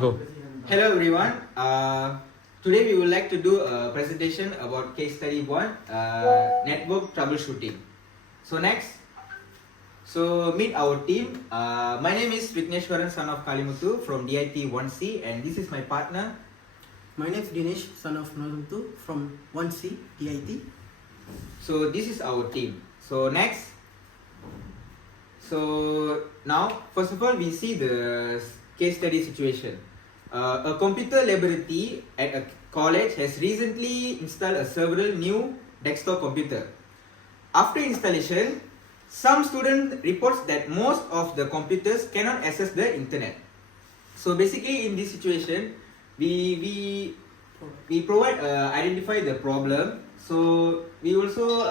Go. Hello everyone. Today we would like to do a presentation about case study 1, network troubleshooting. So meet our team. My name is Vigneshwaran, son of Kalimuthu from DIT 1C, and this is my partner. My name is Dinesh, son of Naluthu from 1C DIT. So this is our team. So now, first of all, we see the case study situation. A computer laboratory at a college has recently installed several new desktop computer. After installation, some student reports that most of the computers cannot access the internet. So basically, in this situation, we provide identify the problem. So we also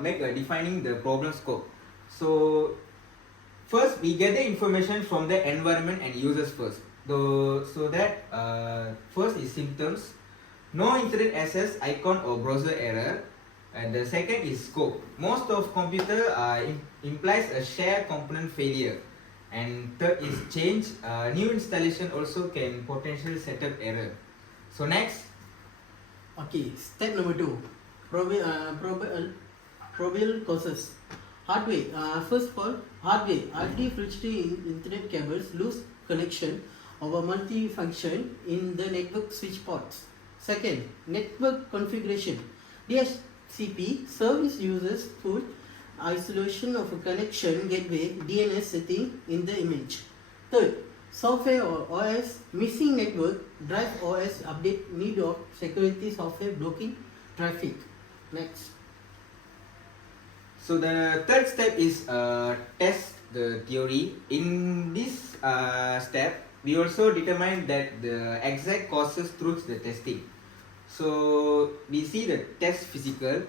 make defining the problem scope. So first, we gather information from the environment and users first. So that first is symptoms, no internet access icon or browser error, and the second is scope. Most of computer implies a shared component failure, and third is change. New installation also can potential setup error. So next. Okay, step number 2, probable causes. Hardware. First of all, hardware. Artificial internet cables lose connection over multifunction in the network switch ports. Second, network configuration. DHCP service users full isolation of a connection gateway DNS setting in the image. Third, software or OS missing network drive OS update need of security software blocking traffic. Next. So the third step is test the theory. In this step, we also determine that the exact causes through the testing. So we see the test physical.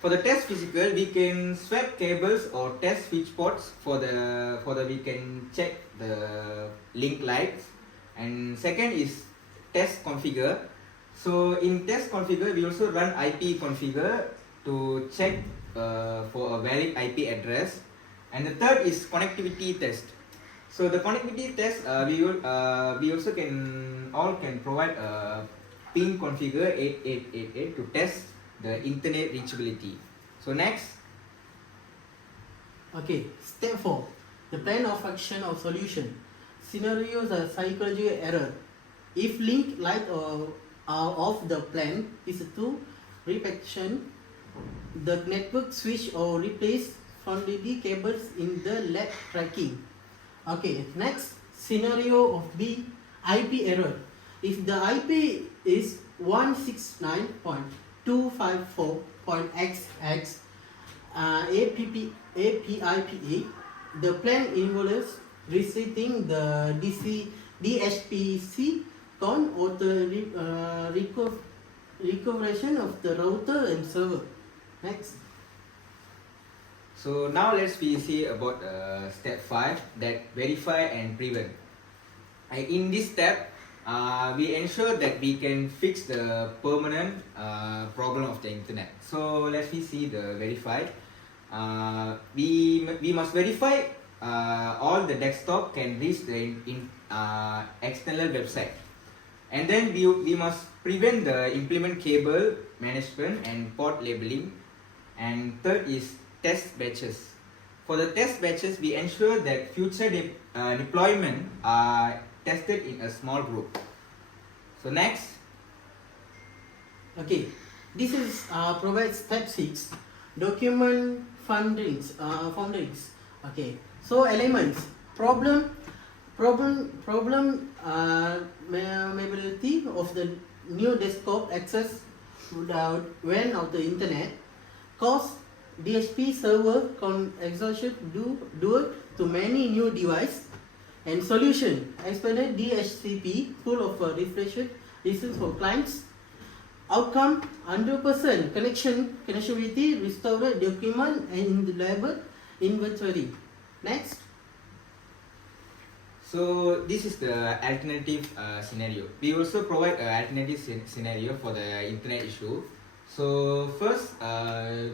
For the test physical, we can swap cables or test switch ports for the we can check the link lights. And second is test configure. So in test configure, we also run IP configure to check for a valid IP address. And the third is connectivity test. So the connectivity test, we also can provide a pin configure 8888 to test the internet reachability. So next. Okay, step 4, the plan of action or solution. Scenarios are psychological error. If link light or of the plan is to repetition, the network switch or replace functionality cables in the lab tracking. Okay, next scenario of B, IP error. If the IP is 169.254.xx APIPA, the plan involves resetting the DHPC con or the recovery of the router and server. Next. So now let's see about step 5, that verify and prevent. In this step, we ensure that we can fix the permanent problem of the internet. So let's see the verify. We must verify all the desktop can reach the external website, and then we must prevent the implement cable management and port labeling. And third is test batches. For the test batches, we ensure that future deployment are tested in a small group. So next. Okay, this is provides step 6, document foundations. Okay, so elements, probability of the new desktop access without when of the internet, cause DHP server exhaustion due to many new device, and solution expanded DHCP full of refreshed reasons for clients. Outcome 100% connectivity, restored document and label inventory. Next. So this is the alternative scenario. We also provide an alternative scenario for the internet issue. So first,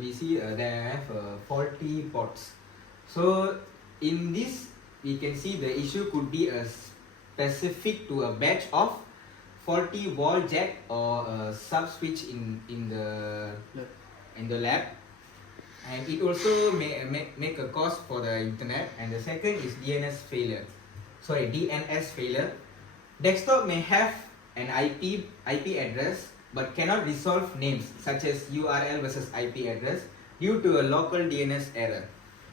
we see they have faulty ports. So in this, we can see the issue could be a specific to a batch of faulty wall jack or a sub switch in the lab, and it also may make a cause for the internet. And the second is DNS failure. Desktop may have an IP address but cannot resolve names such as URL versus IP address due to a local DNS error.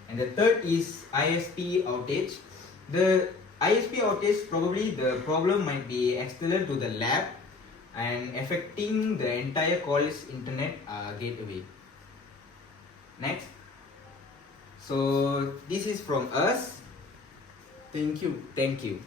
And the third is ISP outage. The ISP outage, probably the problem might be external to the lab and affecting the entire college internet gateway. Next. So this is from us. Thank you. Thank you.